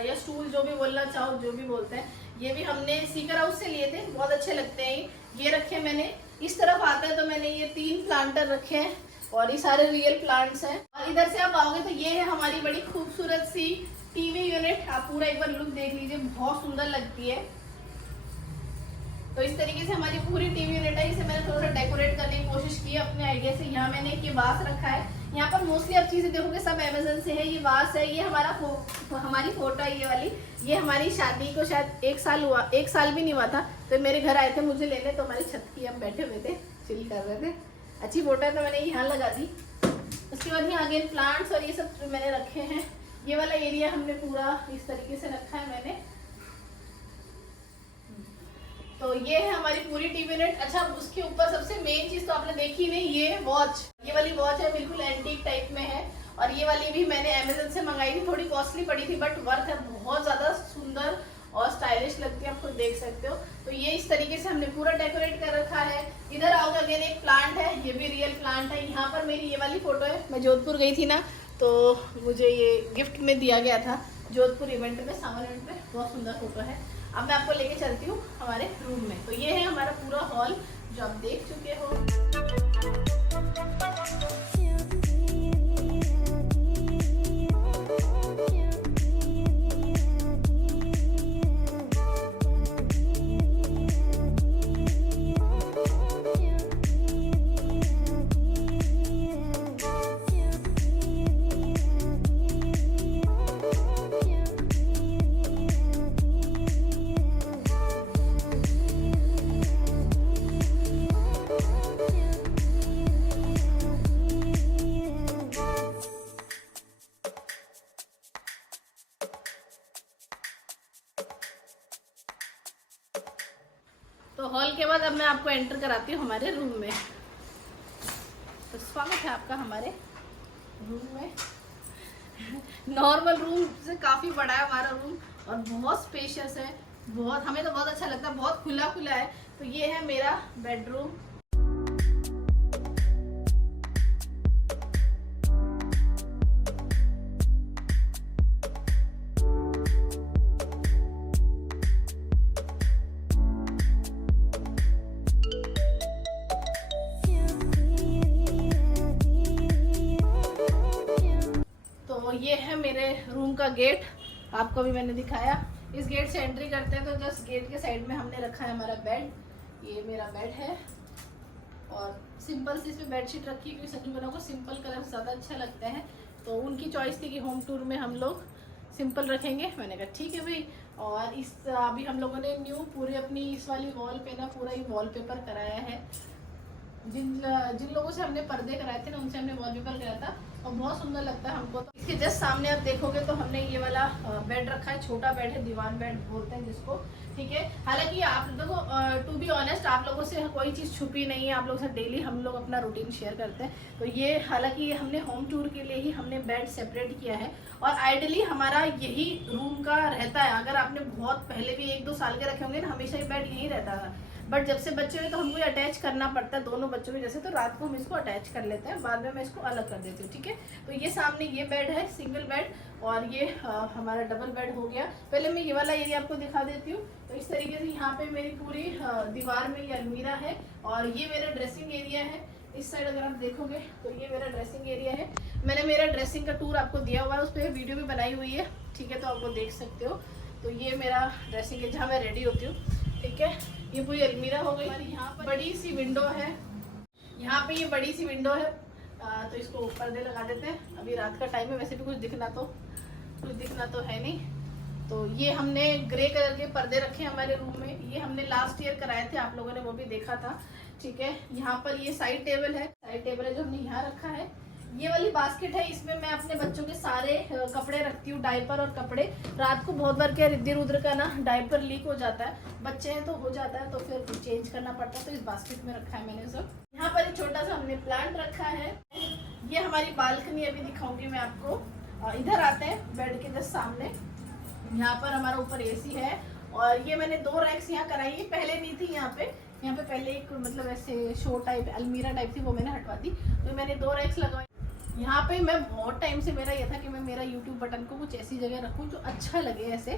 या स्टूल जो भी बोलना चाहो, जो भी बोलते हैं, ये भी हमने सीकर हाउस से लिए थे, बहुत अच्छे लगते हैं। ये रखे मैंने। इस तरफ आता है तो मैंने ये 3 प्लांटर रखे हैं और ये सारे रियल प्लांट्स हैं। और इधर से आप आओगे तो ये है हमारी बड़ी खूबसूरत सी टीवी यूनिट। आप पूरा एक बार लुक देख लीजिए, बहुत सुंदर लगती है। तो इस तरीके से हमारी पूरी टीवी यूनिट है। इसे मैंने थोड़ा डेकोरेट करने की कोशिश की अपने आइडिया से। यहाँ मैंने एक ये वास रखा है। यहाँ पर मोस्टली आप चीजें देखोगे सब अमेजन से है। ये वास है, ये हमारी फोटो है ये वाली। ये हमारी शादी को शायद 1 साल हुआ, 1 साल भी नहीं हुआ था, तो मेरे घर आए थे मुझे लेने, तो हमारी छत की हम बैठे हुए थे, चिल कर रहे थे। अच्छी फोटो है तो मैंने यहाँ लगा दी। उसके बाद यहाँ अगेन प्लांट्स और ये सब मैंने रखे हैं। ये वाला एरिया हमने पूरा इस तरीके से रखा है मैंने। तो ये है हमारी पूरी टीवी यूनिट। अच्छा, उसके ऊपर सबसे मेन चीज तो आपने देखी नहीं, ये वॉच। ये वाली वॉच है, बिल्कुल एंटीक टाइप में है। और ये वाली भी मैंने अमेजन से मंगाई थी, थोड़ी कॉस्टली पड़ी थी बट वर्थ है, बहुत ज्यादा सुंदर और स्टाइलिश लगती है, आप खुद देख सकते हो। तो ये इस तरीके से हमने पूरा डेकोरेट कर रखा है। इधर आओगे अगेन एक प्लांट है, ये भी रियल प्लांट है। यहाँ पर मेरी ये वाली फोटो है, मैं जोधपुर गई थी ना, तो मुझे ये गिफ्ट में दिया गया था जोधपुर इवेंट में, सावन इवेंट में। बहुत सुंदर फोटो है। अब मैं आपको लेके चलती हूँ हमारे रूम में। तो ये है हमारा पूरा हॉल जो आप देख चुके हो। तो हॉल के बाद अब मैं आपको एंटर कराती हूँ हमारे रूम में। तो स्वागत है आपका हमारे रूम में। नॉर्मल रूम से काफ़ी बड़ा है हमारा रूम और बहुत स्पेशियस है, बहुत, हमें तो बहुत अच्छा लगता है, बहुत खुला खुला है। तो ये है मेरा बेडरूम। तो ये है मेरे रूम का गेट, आपको भी मैंने दिखाया। इस गेट से एंट्री करते हैं तो जस्ट गेट के साइड में हमने रखा है हमारा बेड। ये मेरा बेड है और सिंपल सी इसमें बेडशीट रखी है क्योंकि सच में को सिंपल कलर ज़्यादा अच्छा लगता है। तो उनकी चॉइस थी कि होम टूर में हम लोग सिंपल रखेंगे, मैंने कहा ठीक है भाई। और इस अभी हम लोगों ने न्यू पूरी अपनी इस वाली वॉल पे ना पूरा ही वॉलपेपर कराया है। जिन लोगों से हमने पर्दे कराए थे ना उनसे हमने वॉलपेपर कराया था और बहुत सुंदर लगता है हमको। तो इसके जस्ट सामने आप देखोगे तो हमने ये वाला बेड रखा है, छोटा बेड है, दीवान बेड बोलते हैं जिसको, ठीक है। हालांकि आप देखो टू बी ऑनेस्ट आप लोगों से कोई चीज़ छुपी नहीं है, आप लोगों से डेली हम लोग अपना रूटीन शेयर करते हैं। तो ये हालांकि हमने होम टूर के लिए ही हमने बेड सेपरेट किया है और आइडियली हमारा यही रूम का रहता है। अगर आपने बहुत पहले भी 1-2 साल के रखे होंगे ना, हमेशा ही बेड यही रहता था। बट जब से बच्चे हुए तो हमको ये अटैच करना पड़ता है दोनों बच्चों के जैसे, तो रात को हम इसको अटैच कर लेते हैं, बाद में मैं इसको अलग कर देती हूँ, ठीक है। तो ये सामने ये बेड है सिंगल बेड और ये हमारा डबल बेड हो गया। पहले मैं ये वाला एरिया आपको दिखा देती हूँ। तो इस तरीके से यहाँ पे मेरी पूरी दीवार में ये अलमीरा है और ये मेरा ड्रेसिंग एरिया है। इस साइड अगर आप देखोगे तो ये मेरा ड्रेसिंग एरिया है। मैंने मेरा ड्रेसिंग का टूर आपको दिया हुआ है, उस पर वीडियो भी बनाई हुई है, ठीक है, तो आप वो देख सकते हो। तो ये मेरा ड्रेसिंग है जहाँ मैं रेडी होती हूँ, ठीक है। ये पूरी अलमीरा हो गई। यहाँ पर बड़ी सी विंडो है, यहाँ पे ये बड़ी सी विंडो है, तो इसको पर्दे लगा देते हैं। अभी रात का टाइम है, वैसे भी कुछ दिखना तो है नहीं। तो ये हमने ग्रे कलर के पर्दे रखे हमारे रूम में, ये हमने लास्ट ईयर कराए थे, आप लोगों ने वो भी देखा था, ठीक है। यहाँ पर ये साइड टेबल है जो हमने यहाँ रखा है। ये वाली बास्केट है, इसमें मैं अपने बच्चों के सारे कपड़े रखती हूँ, डायपर और कपड़े। रात को बहुत बार क्या इधर उधर का ना डायपर लीक हो जाता है, बच्चे हैं तो हो जाता है, तो फिर चेंज करना पड़ता है। तो इस बास्केट में रखा है मैंने सब। यहाँ पर एक छोटा सा हमने प्लांट रखा है। ये हमारी बालकनी अभी दिखाऊंगी मैं आपको। इधर आते हैं बेड के जस्ट सामने, यहाँ पर हमारा ऊपर AC है और ये मैंने 2 रैक्स यहाँ कराई है, पहले नहीं थी यहाँ पे पहले एक मतलब ऐसे शो टाइप अलमीरा टाइप थी, वो मैंने हटवा दी, तो मैंने 2 रैक्स लगवाई। यहाँ पे मैं बहुत टाइम से मेरा ये था कि मैं मेरा YouTube बटन को कुछ ऐसी जगह रखूँ जो अच्छा लगे ऐसे,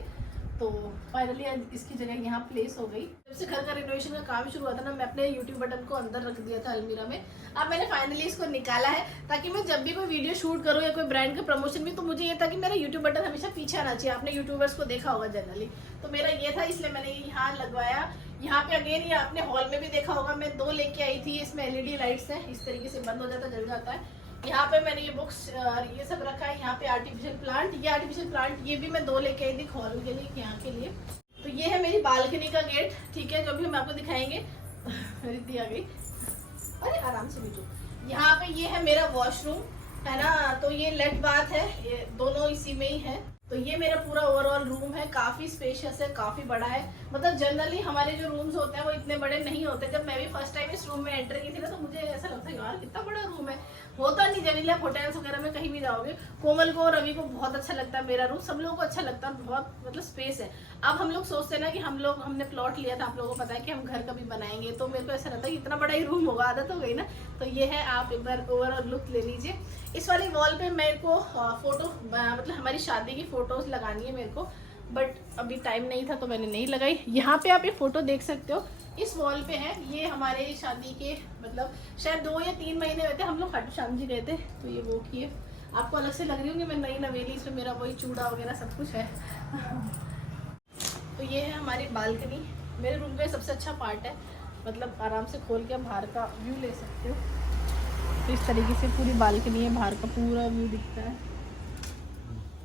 तो फाइनली इसकी जगह यहाँ प्लेस हो गई। जब से घर का रिनोवेशन का काम शुरू हुआ था ना, मैं अपने YouTube बटन को अंदर रख दिया था अलमीरा में। अब मैंने फाइनली इसको निकाला है ताकि मैं जब भी कोई वीडियो शूट करूँ या कोई ब्रांड का प्रमोशन भी, तो मुझे ये था कि मेरा YouTube बटन हमेशा पीछे आना चाहिए। आपने यूट्यूबर्स को देखा होगा जनरली, तो मेरा ये था, इसलिए मैंने ये यहाँ लगवाया। यहाँ पे अगेन ये आपने हॉल में भी देखा होगा, मैं 2 लेके आई थी। इसमें LED लाइट्स है, इस तरीके से बंद हो जाता है, जल जाता है। यहाँ पे मैंने ये बुक्स ये सब रखा है। यहाँ पे आर्टिफिशियल प्लांट ये भी मैं 2 लेके आई थी हॉल के लिए, यहाँ के लिए। तो ये है मेरी बालकनी का गेट, ठीक है, जो भी हम आपको दिखाएंगे। रिद्धि आ गई, अरे आराम से बिठो। यहाँ पे ये है मेरा वॉशरूम, है ना, तो ये लेट बाथ है, ये दोनों इसी में ही है। तो ये मेरा पूरा ओवरऑल रूम है, काफ़ी स्पेशियस है, काफ़ी बड़ा है। मतलब जनरली हमारे जो रूम्स होते हैं वो इतने बड़े नहीं होते। जब मैं भी फर्स्ट टाइम इस रूम में एंटर की थी ना, तो मुझे ऐसा लगता है यार कितना बड़ा रूम है। होता नहीं जनरली आप होटल्स वगैरह में कहीं भी जाओगे। कोमल को और रवि को बहुत अच्छा लगता है मेरा रूम, सब लोगों को अच्छा लगता है, बहुत मतलब स्पेस है। अब हम लोग सोचते हैं ना कि हमने प्लॉट लिया था, आप लोगों को पता है कि हम घर कभी बनाएंगे, तो मेरे को ऐसा लगता है कि इतना बड़ा ही रूम होगा, आदत हो गई ना। तो ये है, आप एक बार ओवरऑल लुक ले लीजिए। इस वाली वॉल पे मेरे को फोटो मतलब हमारी शादी की फोटोज लगानी है मेरे को, बट अभी टाइम नहीं था तो मैंने नहीं लगाई। यहाँ पे आप ये फोटो देख सकते हो, इस वॉल पे है। ये हमारे शादी के मतलब शायद 2 या 3 महीने हुए थे, हम लोग खाटू श्याम जी गए थे, तो ये वो किए। आपको अलग से लग रही होंगी मैं नई नवेली, इसमें मेरा वही चूड़ा वगैरह सब कुछ है। तो ये है हमारी बालकनी, मेरे रूम का सबसे अच्छा पार्ट है, मतलब आराम से खोल के बाहर का व्यू ले सकते हो। तो इस तरीके से पूरी बालकनी है, बाहर का पूरा व्यू दिखता है।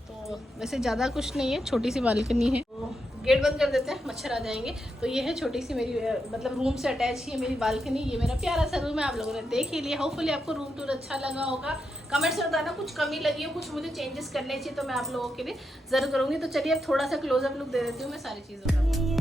तो वैसे ज़्यादा कुछ नहीं है, छोटी सी बालकनी है। तो गेट बंद कर देते हैं, मच्छर आ जाएंगे। तो ये है छोटी सी मेरी मतलब रूम से अटैच ही है मेरी बालकनी। ये मेरा प्यारा सा रूम है, आप लोगों ने देख ही लिया। होपफुली आपको रूम टूर अच्छा लगा होगा। कमेंट्स में बताना कुछ कमी लगी हो, कुछ मुझे चेंजेस करने चाहिए, तो मैं आप लोगों के लिए ज़रूर करूँगी। तो चलिए अब थोड़ा सा क्लोजअप लुक दे देती हूँ मैं सारी चीज़ों का।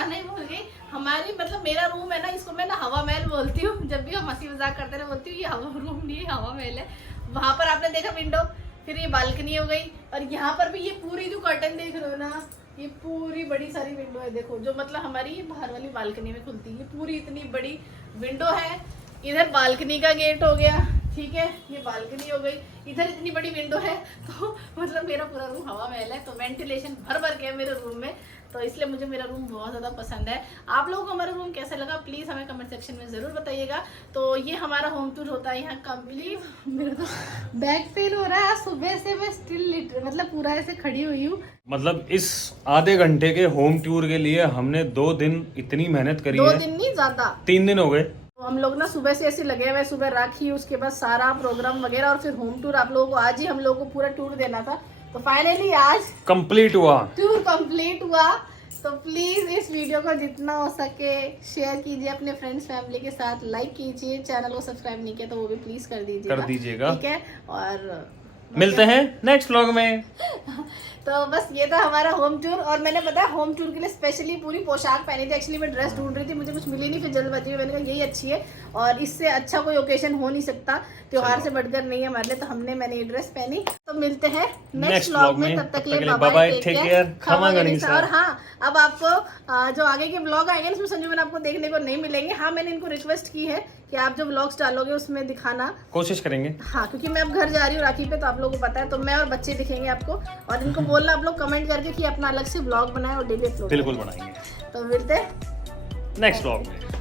बताना ही भूल गई, हमारी मतलब मेरा रूम है ना, इसको मैं ना हवा महल बोलती हूँ। जब भी हम हंसी मजाक करते हैं बोलती हूँ ये हवा रूम नहीं है, हवा महल है। वहां पर आपने देखा विंडो, फिर ये बालकनी हो गई, और यहाँ पर भी ये पूरी जो कर्टन देख रहे हो ना, ये पूरी बड़ी सारी विंडो है देखो, जो मतलब हमारी ये बाहर वाली बालकनी में खुलती है। पूरी इतनी बड़ी विंडो है। इधर बालकनी का गेट हो गया, ठीक है, ये बालकनी हो गई, इधर इतनी बड़ी विंडो है। तो मतलब मेरा पूरा रूम हवा महल है। तो वेंटिलेशन भर भर के है मेरे रूम में, तो इसलिए मुझे मेरा रूम बहुत ज़्यादा पसंद है। आप लोगों को हमारा रूम कैसा लगा प्लीज़ हमें कमेंट सेक्शन में ज़रूर बताइएगा। तो ये हमारा होम टूर होता है यहाँ कंप्लीट। मेरे तो बैक पेन हो रहा है, सुबह से मैं स्टिल मतलब पूरा ऐसे खड़ी हुई हूँ। मतलब इस आधे घंटे के होम टूर के लिए हमने 2 दिन इतनी मेहनत करी 2 है। दिन नहीं ज़्यादा, 3 दिन हो गए। तो हम लोग ना सुबह से ऐसे लगे हुए, सुबह राखी, उसके बाद सारा प्रोग्राम वगैरह, और फिर होम टूर आप लोगों को आज ही हम लोगों को पूरा टूर देना था। तो फाइनली आज कंप्लीट हुआ, टूर कंप्लीट हुआ। तो प्लीज इस वीडियो को जितना हो सके शेयर कीजिए अपने फ्रेंड्स फैमिली के साथ, लाइक कीजिए, चैनल को सब्सक्राइब नहीं किया तो वो भी प्लीज कर दीजिएगा, ठीक है। और मिलते हैं नेक्स्ट व्लॉग में। तो बस ये था हमारा होम टूर। और मैंने पता है होम टूर के लिए स्पेशली पूरी पोशाक पहनी थी। एक्चुअली मैं ड्रेस ढूंढ रही थी, मुझे कुछ मिली नहीं, फिर जल्दबाजी में मैंने कहा यही अच्छी है, और इससे अच्छा कोई ओकेजन हो नहीं सकता, त्योहार से बढ़कर नहीं है हमारे लिए। तो मैंने ये ड्रेस पहनी। तो मिलते हैं नेक्स्ट व्लॉग में, तब तक के लिए बाय बाय, टेक केयर, खमा गणेशा। और हाँ, अब आपको जो आगे के व्लॉग आएंगे उसमें संजू मैंने आपको देखने को नहीं मिलेंगे। हाँ, मैंने इनको रिक्वेस्ट की है कि आप जो व्लॉग्स डालोगे उसमें दिखाना, कोशिश करेंगे। हाँ, क्योंकि मैं अब घर जा रही हूँ राखी पे, तो आप लोगों को पता है, तो मैं और बच्चे दिखेंगे आपको। और इनको बोलना आप लोग कमेंट करके कि अपना अलग से व्लॉग बनाए और डेली अपलोड। बिल्कुल बनाएंगे। तो मिलते हैं नेक्स्ट व्लॉग में।